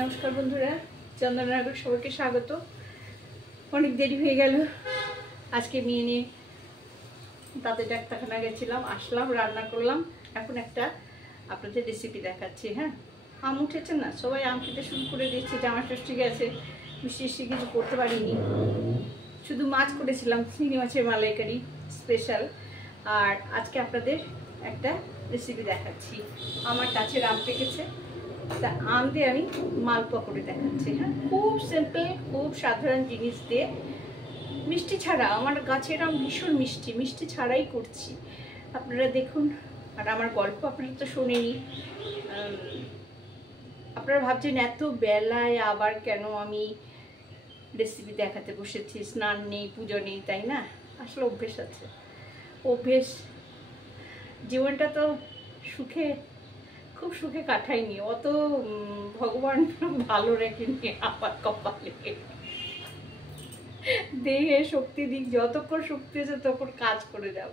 নমস্কার বন্ধুরা, চন্দননগর সবাইকে স্বাগত। অনেক দেরি হয়ে গেল, আজকে মেয়ে নিয়ে তাদের ডাক্তারখানা গেছিলাম, আসলাম, রান্না করলাম। এখন একটা আপনাদের রেসিপি দেখাচ্ছি। হ্যাঁ, আম উঠেছে না, সবাই আম খেতে শুরু করে দিয়েছে, জামা ষষ্ঠী গেছে, মিষ্টি কিছু করতে পারিনি, শুধু মাছ করেছিলাম, চিংড়ি মাছের মালাইকারি স্পেশাল। আর আজকে আপনাদের একটা রেসিপি দেখাচ্ছি। আমার কাছে আম পেকেছে, তা আম দিয়ে আমি মালপোয়া করে দেখাচ্ছি। হ্যাঁ, খুব সিম্পল, খুব সাধারণ জিনিস দিয়ে, মিষ্টি ছাড়া। আমার গাছের আম ভীষণ মিষ্টি, মিষ্টি ছাড়াই করছি, আপনারা দেখুন। আর আমার গল্প আপনারা তো শোনেনি। আপনারা ভাবছেন এত বেলায় আবার কেন আমি রেসিপি দেখাতে বসেছি, স্নান নেই, পুজো নেই, তাই না? আসলে অভ্যেস আছে, অভ্যেস। জীবনটা তো সুখে, খুব সুখে কাটাইনি, অত ভগবান ভালো রেখেনি আমার কপালে। দেহে শক্তি দিক, যতক্ষণ শক্তি আছে তখন কাজ করে যাব,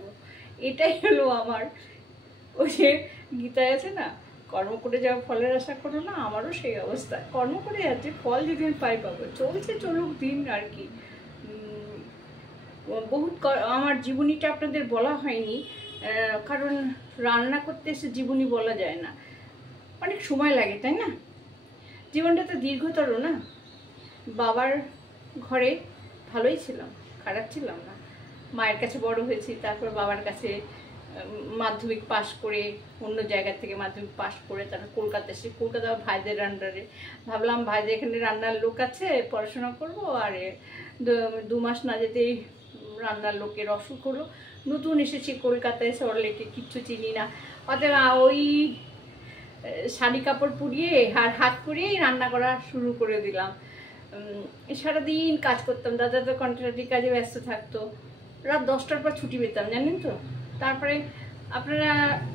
এটাই হলো আমার। ওই যে গীতায় আছে না, কর্ম করে যাও ফলের আশা করো না, আমারও সেই অবস্থা। কর্ম করে যাচ্ছে, ফল যেদিন পাই পাবো, চলছে চলুক দিন আর কি। বহুত আমার জীবনীটা আপনাদের বলা হয়নি, কারণ রান্না করতে এসে জীবনী বলা যায় না, অনেক সময় লাগে, তাই না? জীবনটা তো দীর্ঘতর না। বাবার ঘরে ভালোই ছিলাম, খারাপ ছিলাম না। মায়ের কাছে বড় হয়েছি, তারপর বাবার কাছে মাধ্যমিক পাশ করে, অন্য জায়গা থেকে মাধ্যমিক পাশ করে তারপর কলকাতা এসে, কলকাতা ভাইদের আন্ডারে। ভাবলাম ভাইদের এখানে রান্নার লোক আছে, পড়াশোনা করব। আর 2 মাস না যেতেই রান্নার লোকের অসুখ হলো। নতুন এসেছি কলকাতায়, সরলেকে, কিচ্ছু চিনি না। অতএব ওই শাড়ি কাপড় পুড়িয়ে আর হাত পুড়িয়েই রান্না করা শুরু করে দিলাম। সারাদিন কাজ করতাম, দাদা তো কন্ট্রাক্টরি কাজে ব্যস্ত থাকতো। রাত 10টার পর ছুটি পেতাম, জানেন তো। তারপরে আপনারা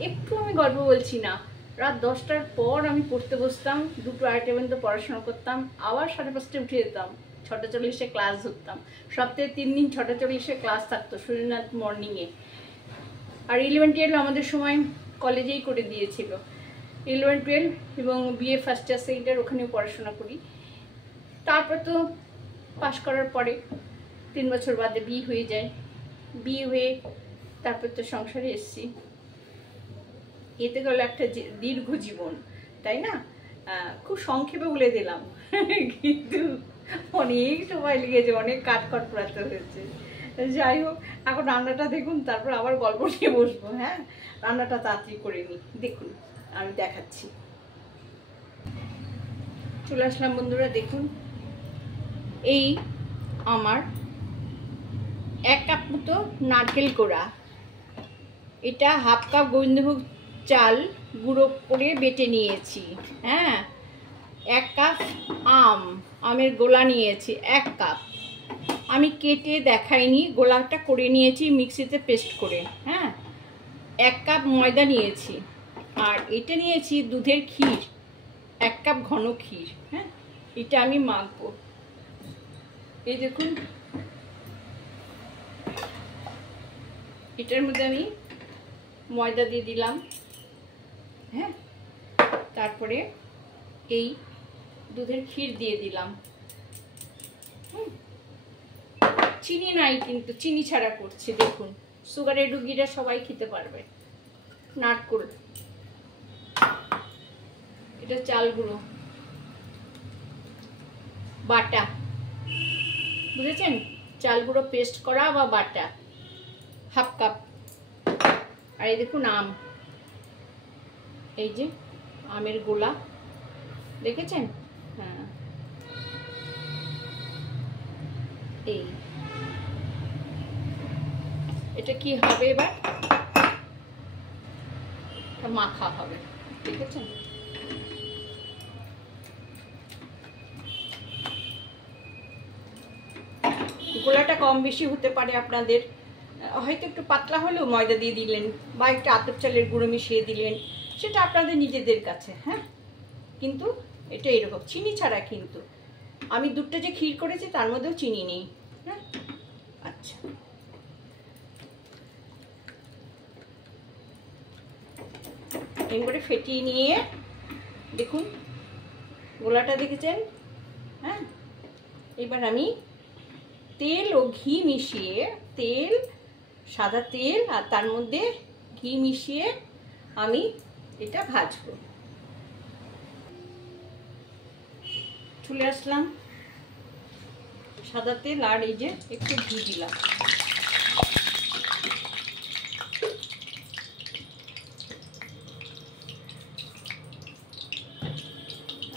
একটু, আমি গল্প বলছি না, রাত 10টার পর আমি পড়তে বসতাম, 2-2 পর্যন্ত পড়াশোনা করতাম, আবার 5:30টায় উঠে যেতাম, 6:40-এ ক্লাস ধরতাম। সপ্তাহে 3 দিন 6:40-এ ক্লাস থাকতো, শরীরনাথ মর্নিংয়ে। আর 11-12 আমাদের সময় কলেজেই করে দিয়েছিল। 11-12 এবং BA first year second year ওখানেও পড়াশোনা করি। তারপর তো পাশ করার পরে 3 বছর বাদে বিয়ে হয়ে যায়। বিয়ে হয়ে তারপর তো সংসারে এসছি। এতে গেল একটা দীর্ঘ জীবন, তাই না? খুব সংক্ষেপে বলে দিলাম, কিন্তু অনেক সময় লেগেছে, অনেক কাঠখড় পোড়াতে হয়েছে। যাই হোক, এখন রান্নাটা দেখুন, তারপর আবার গল্প নিয়ে বসবো। হ্যাঁ, রান্নাটা তাড়াতাড়ি করে নিই, দেখুন আমি দেখাচ্ছি। চলে আসলাম বন্ধুরা, দেখুন। এই আমার 1 কাপ মতো নারকেল কোড়া, এটা 1/2 কাপ গোবিন্দভোগ চাল গুঁড়ো করে বেটে নিয়েছি। হ্যাঁ, 1 কাপ আমের গোলা নিয়েছি, 1 কাপ। আমি কেটে দেখাইনি, গোলাটা করে নিয়েছি মিক্সিতে পেস্ট করে। হ্যাঁ, 1 কাপ ময়দা নিয়েছি। আর এটা নিয়েছি দুধের ক্ষীর, 1 কাপ ঘন ক্ষীর। হ্যাঁ, এটা আমি মাখবো। এই দেখুন, এটার মধ্যে আমি ময়দা দিয়ে দিলাম। হ্যাঁ, তারপরে এই দুধের ক্ষীর দিয়ে দিলাম। চিনি নাই কিন্তু, চিনি ছাড়া করছি। দেখুন, সুগারের রুগীরা সবাই খেতে পারবে। নারকেল, এটা চাল গুঁড়ো বাটা, বুঝেছেন? চাল গুঁড়ো পেস্ট করা বা বাটা, 1/2 কাপ। আর এই দেখুন আম, এই যে আমের গোলা, দেখেছেন? হ্যাঁ, এই এটা কি হবে এবার, মাখা হবে, দেখেছেন? গোলাটা কম বেশি হতে পারে আপনাদের, হয়তো একটু পাতলা হলেও ময়দা দিয়ে দিলেন, বা একটু আতপ চালের গুঁড়ো মিশিয়ে দিলেন, সেটা আপনাদের নিজেদের কাছে। হ্যাঁ, কিন্তু এটা এরকম চিনি ছাড়া। কিন্তু আমি দুধটা যে ক্ষীর করেছি তার মধ্যেও চিনি নেই। হ্যাঁ, আচ্ছা, এরপরে ফেটিয়ে নিয়ে দেখুন গোলাটা দেখেছেন? হ্যাঁ, এবার আমি তেল ও ঘি মিশিয়ে, তেল, সাদা তেল আর তার মধ্যে ঘি মিশিয়ে আমি এটা ভাজবো। চলে আসলাম, সাদা তেল আর এই যে একটু ঘি দিলাম।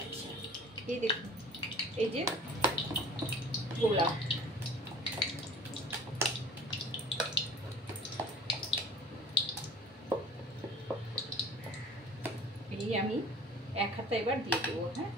আচ্ছা, এই দেখুন, এই যে গোলা, এই আমি এক হাতে এবার দিয়ে দেবো। হ্যাঁ,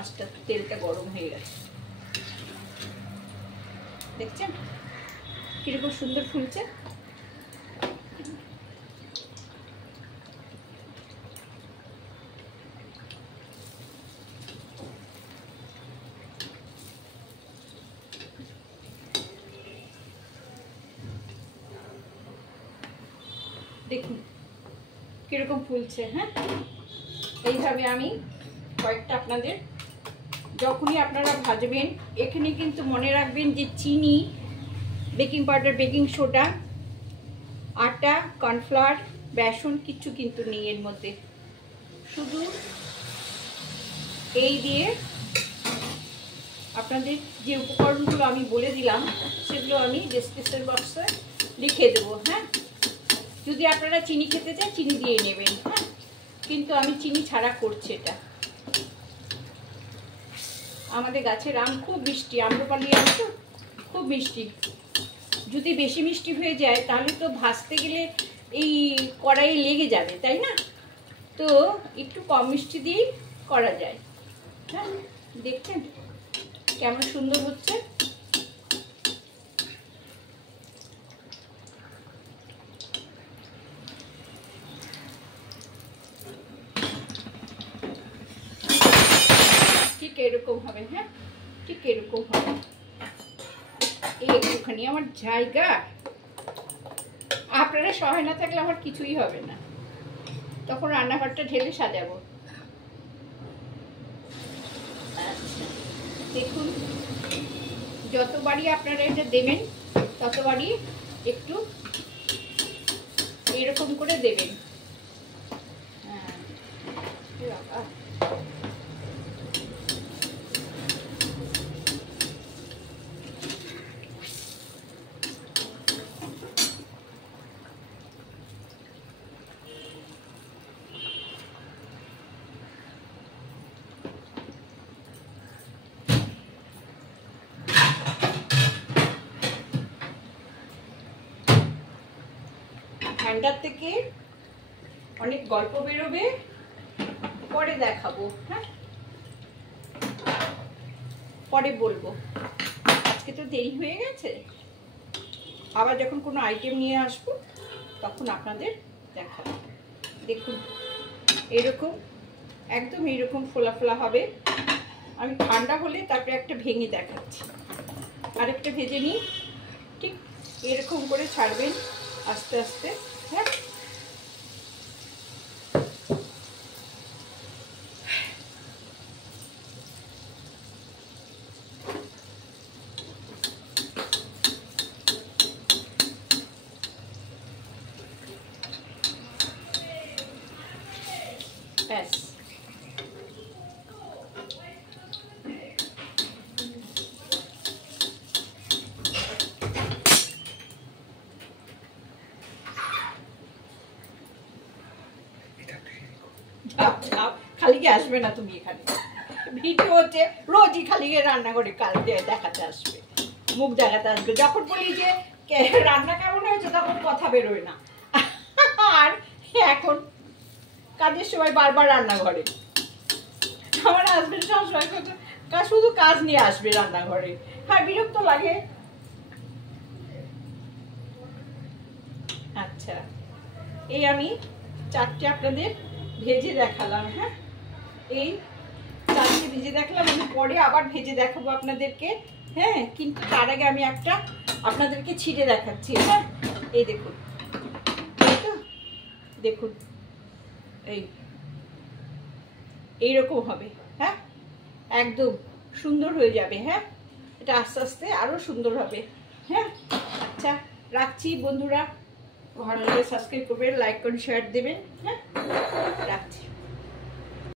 আস্তে আস্তে তেলটা গরম হয়ে গেছে, দেখছেন কিরকম সুন্দর ফুলছে। দেখুন কিরকম ফুলছে। হ্যাঁ, এইভাবে আমি কয়েকটা আপনাদের, যখনই আপনারা ভাজবেন এখানে কিন্তু মনে রাখবেন যে চিনি, বেকিং পাউডার, বেকিং সোডা, আটা, কর্নফ্লাওয়ার, বেসন কিচ্ছু কিন্তু নেই এর মধ্যে, শুধু এই দিয়ে আপনাদের যে উপকরণগুলো আমি বলে দিলাম সেগুলো আমি ডেসক্রিপশন বক্সে লিখে দেবো। হ্যাঁ, যদি আপনারা চিনি খেতে চান চিনি দিয়ে নেবেন। হ্যাঁ, কিন্তু আমি চিনি ছাড়া করছি এটা। আমাদের গাছের আম খুব মিষ্টি, আম্রপালি আম তো খুব মিষ্টি। যদি বেশি মিষ্টি হয়ে যায় তাহলে তো ভাজতে গেলে এই কড়াইয়ে লেগে যাবে, তাই না? তো একটু কম মিষ্টি দিয়েই করা যায়। হ্যাঁ, দেখছেন কেমন সুন্দর হচ্ছে। ঠিক এরকম হবে। হ্যাঁ, ঠিক এরকম হবে। এই একটুখানি আমার জায়গা, আপনারা সহায় না থাকলে আমার কিছুই হবে না, তখন রান্নাঘরটা ঢেলে সাজাবো। আচ্ছা, দেখুন যতবারই আপনারা এটা দেবেন ততবারই একটু এরকম করে দেবেন। হ্যাঁ, ঠান্ডার থেকে অনেক গল্প বেরোবে, পরে দেখাবো। হ্যাঁ, পরে বলবো, আজকে তো দেরি হয়ে গেছে, আবার যখন কোনো আইটেম নিয়ে আসবো তখন আপনাদের দেখাবো। দেখুন এরকম একদম এইরকম ফোলা ফোলা হবে। আমি ঠান্ডা হলে তারপরে একটা ভেঙে দেখাচ্ছি, আরেকটা ভেজে নিই। ঠিক এরকম করে ছাড়বেন আস্তে আস্তে। হ্যাঁ, ব্যাস খালি গিয়ে আসবে না তুমি এখানে, ভিডিও হচ্ছে রোজই খালি গিয়ে রান্নাঘরে কাল দিয়ে দেখাতে আসবে, মুখ দেখাতে আসবে। যখন বলি যে রান্না কেমন হয়েছে তখন কথা বেরোয় না, আর এখন কাজের সময় বারবার রান্নাঘরে। আমার হাজবেন্ড সবসময় শুধু কাজ নিয়ে আসবে রান্নাঘরে। হ্যাঁ, বিরক্ত লাগে। আচ্ছা। আচ্ছা, এই আমি 4টে আপনাদের ভেজে দেখালাম। হ্যাঁ, এই 4টে ভেজে দেখালাম, আমি পরে আবার ভেজে দেখাবো আপনাদেরকে। হ্যাঁ, কিন্তু তার আগে আমি একটা আপনাদেরকে ছিঁড়ে দেখাচ্ছি। হ্যাঁ, এই দেখুন, এই তো দেখুন, এইরকম হবে। হ্যাঁ, একদম সুন্দর হয়ে যাবে। হ্যাঁ, এটা আস্তে আস্তে আরো সুন্দর হবে। হ্যাঁ, আচ্ছা রাখছি বন্ধুরা, ভালো লাগলে সাবস্ক্রাইব করবেন, লাইক করুন, শেয়ার দেবেন। হ্যাঁ, রাখছি।